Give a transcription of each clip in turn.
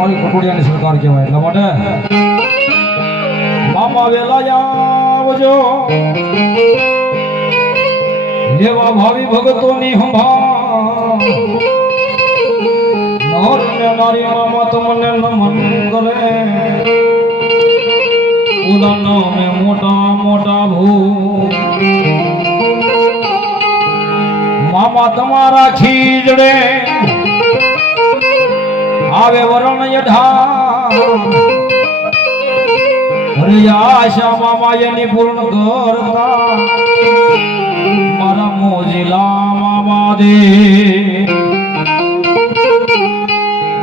મારી કટોડિયાની સરકાર કહેવાય. એટલા માટે મામા વેલા આવજો. લેવા ભાવી ભગતોની હંભા નારી મામા તમને નમન કરે. ઉદાનો મે મોટા મોટા ભૂ મામા તમારા ખીજડે આવે વરણ યઢા. અરે આશા મામા એની પૂર્ણ કરતા મારા મોજીલા મામા દે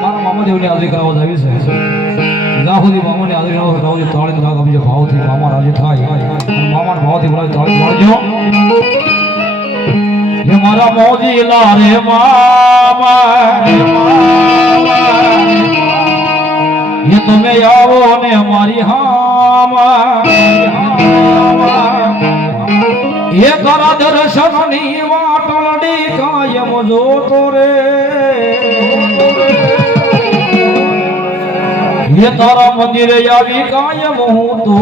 મારા મામા દેવની હાજરી કરાવવા આવી છે સુધી મામાની હાજરી ત્યાં સુધી તાળી રાગ આપજો. ભાવથી મામા રાજી થાય. મામાના ભાવથી બોલાવી તાળી હે મારા મોજીલા રે મામા. એ તમે આવો ને મારી હામા એ તારા દર્શનની વાટડી કાયમ જોતો રે. એ તારા મંદિરે આવી કાયમ હું તો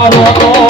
માં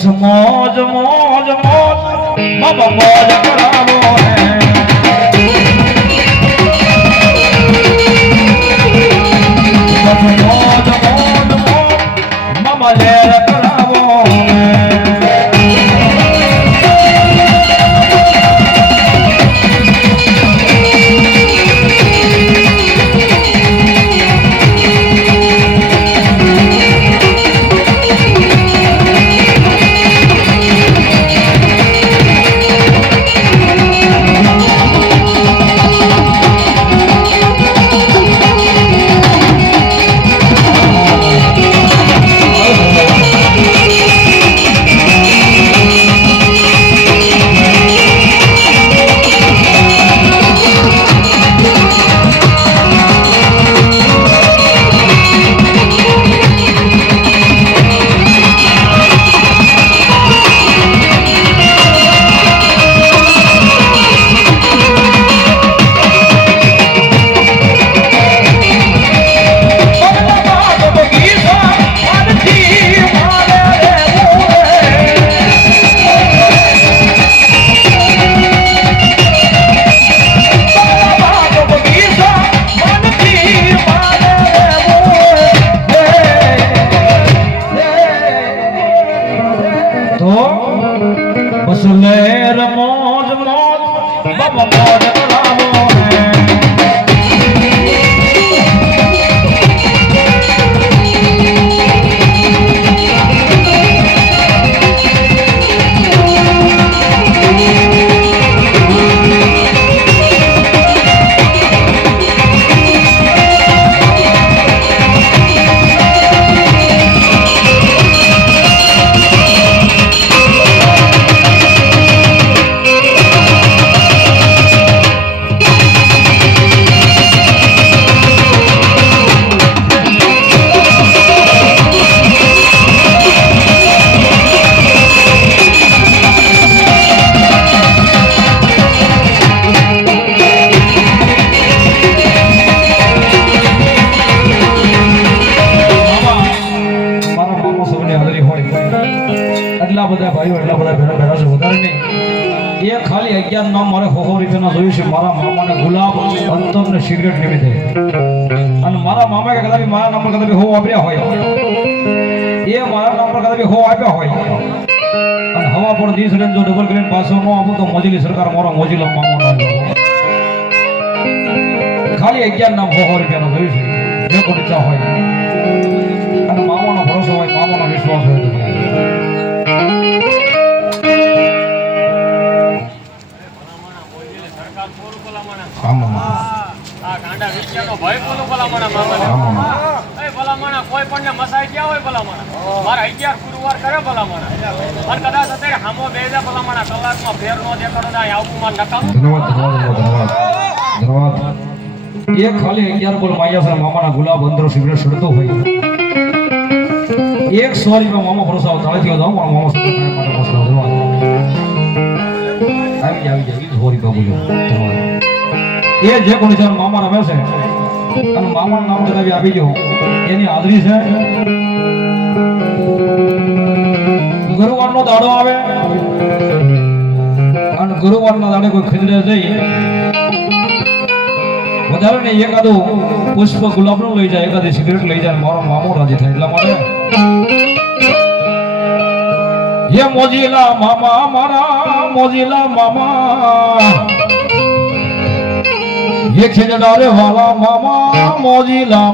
બસ મોજ મોજ મોજ. બાબા મોજ કરાવો હે. મોજ મોજ મોજ. બાબા લેર એટલા બધા ભાઈઓ, એટલા બધા ભેગા ભેગા છે, વધારે નહીં. એ ખાલી અગિયાર નામ મારે હોહો રૂપિયાના જોયું છે, મારા મામાને ગુલાબ, અંતર ને સિગરેટ નિમિત્તે અને મારા મામા કે કદાચ મારા નામ પર કદાચ હો વાપર્યા હોય. એ મારા નામ પર કદાચ હો આપ્યા હોય. અને હવા પર દીસ રેન જો ડબલ કરીને પાછો ન આપું તો મોજીલી સરકાર મારો મોજીલા મામો ના ખાલી અગિયાર નામ હો રૂપિયાનો જોયું છે. જે કોઈ ઈચ્છા હોય. અને મામાનો ભરોસો હોય, મામાનો વિશ્વાસ હોય તો ગાંડા ભય બોલો ભલામણા. મામા. એ ભલામણા કોઈ પણ ને મસાઈ ગયા હોય ભલામણા. મારા અગિયાર ગુરુવાર કરે ભલામણા. અને કદાચ અત્યારે હામો બે જા ભલામણા કલાકમાં ફેર નો દેખાડો ના આવું માં નકામું. ધન્યવાદ ધન્યવાદ ધન્યવાદ ધન્યવાદ. એ ખાલી અગિયાર બોલ માયા મામાના ગુલાબ અંદરો સિગરેટ સડતો હોય. એક સોરીમાં મામા ભરોસા તાળીથી મામા આવી આવી બાબુ ધન્યવાદ. એ જે કોઈ છે મામા રમે છે અને મામાનું નામ કદાચ આપી દો એની હાજરી છે. ગુરુવારનો દાડો આવે. અને ગુરુવારના દાડે કોઈ ખીજડે જઈ. વધારે ને એકાદો પુષ્પ ગુલાબનું લઈ જાય, એકાદી સિગરેટ લઈ જાય મારો મામો રાજી થાય એટલા માટે. હે મોજીલા મામા, મારા મોજીલા મામા. હે ખીજડા રે વાલા મામા મોજીલા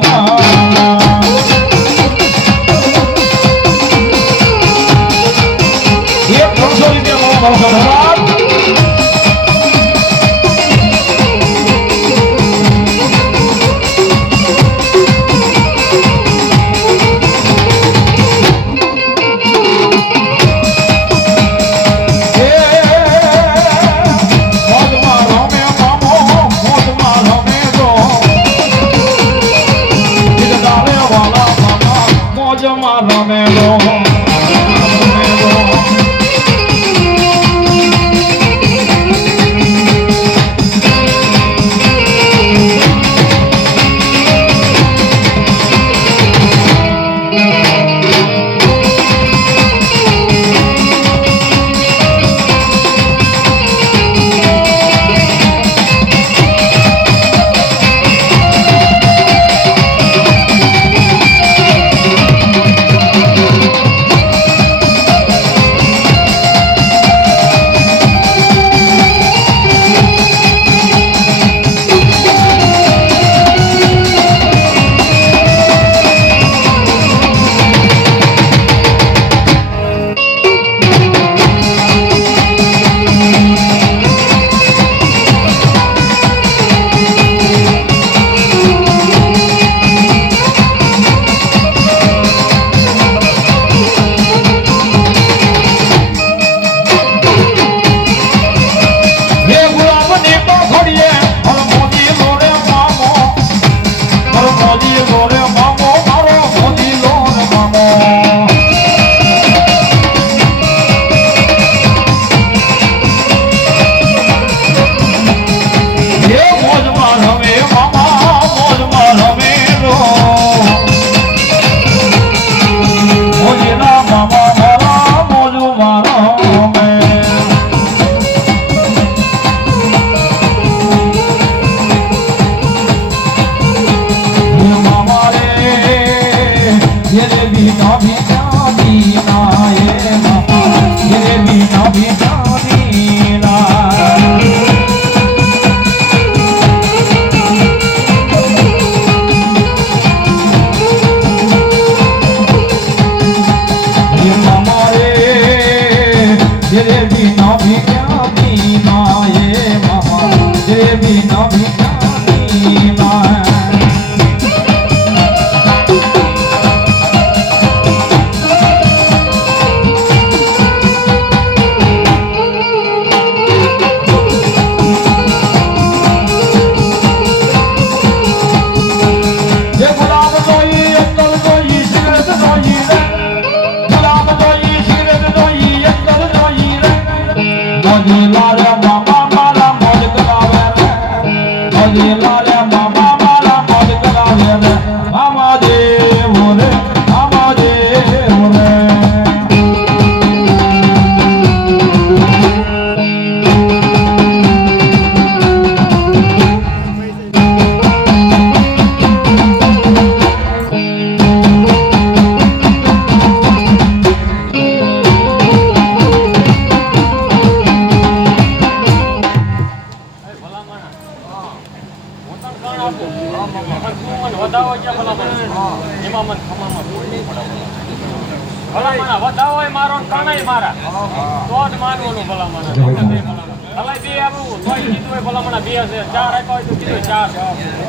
ચાર.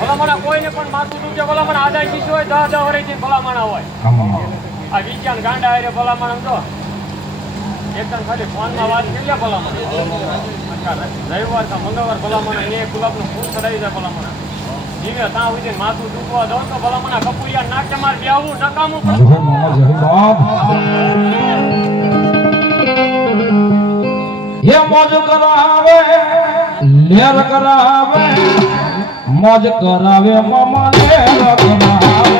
ભલા માણા કોઈને પણ માથું દુખે ભલામણ માણા આદાય કીધું હોય દહ દહ વર્ષથી ભલામણા હોય. આ વિજ્ઞાન ગાંડા હારે ભલામણ તો. એકદમ ખાલી ફોનમાં વાત કરી લે ભલા માણસ રવિવાર કા મંગળવાર ભલા માણસ એ ગુલાબનું ફૂલ ચડાવી જાય ભલામણ. જીવે ત્યાં સુધી માથું દુખવા દઉં તો ભલા માણસ કપુરિયા નાકે માર આવું નકામું લેર કરાવે મોજ કરાવે મામા લેર કરાવે.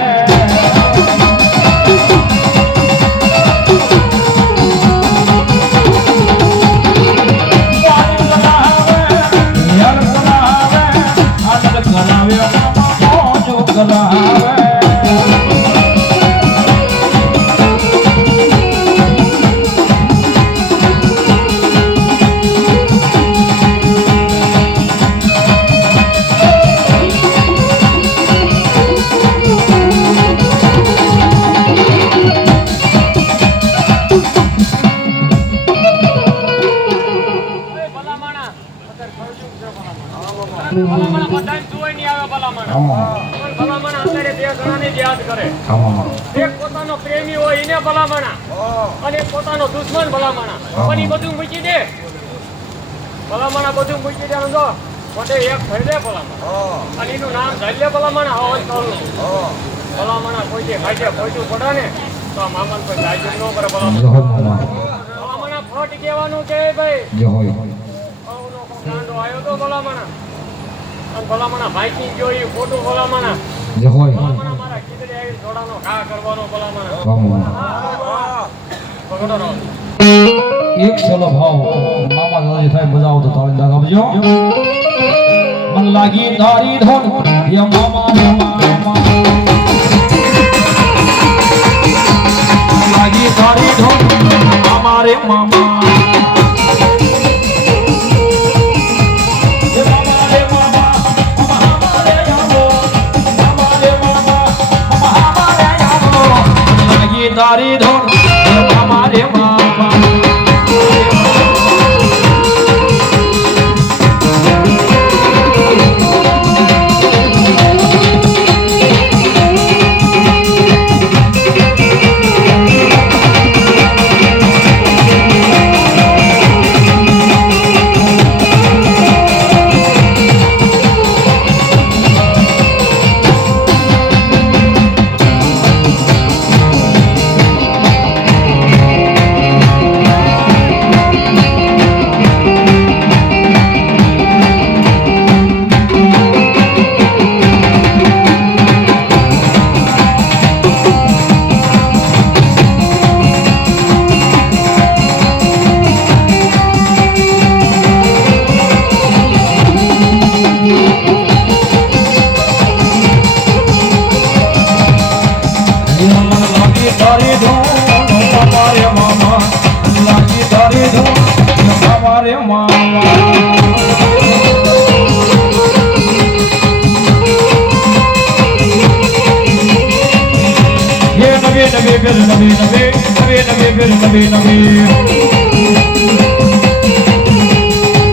આવે ભલા માણસ. પણ ભલા માણસ અત્યારે બે જણાને જ યાદ કરે. એક પોતાનો પ્રેમી હોય એને ભલામણા અને પોતાનો દુશ્મન ભલામણા. પણ ઈ બધું મૂકી દે. ભલામણા બધું મૂકી દે આમ પોતે એક થઈ દે ભલામણા અને એનું નામ ધૈર્ય ભલામણા હોય કરું ભલામણા કોઈ જે ખાઈ ખોટું પડે ને તો આ મામા કોઈ તાજબ ન કરે ભલામણા. ભલામણા ફટ કહેવાનું કે ભાઈ ગાંડો આવ્યો તો ભલામણા. ભલામણા ગયો એ ખોટું ભલામણા. ભલામણા મારા ખીચડી આવી થોડાનો ઘા કરવાનો ભલામણા. એક છેલ્લો ભાવ મામા દાદાજી થાય બજાવો તો તાળી લગાવજો મન લાગી તારી ધોન ય મામા મામા લાગી તારી ધોન મામા રે મામા. મન નવે નવે બિર નવે નવે નવે નવે બિર નવે નવે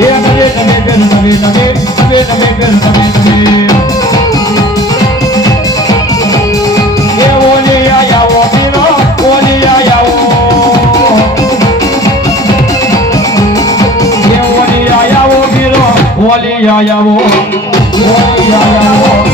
હે નવે નવે બિર નવે નવે નવે નવે બિર નવે નવે Yeah, yeah, yeah.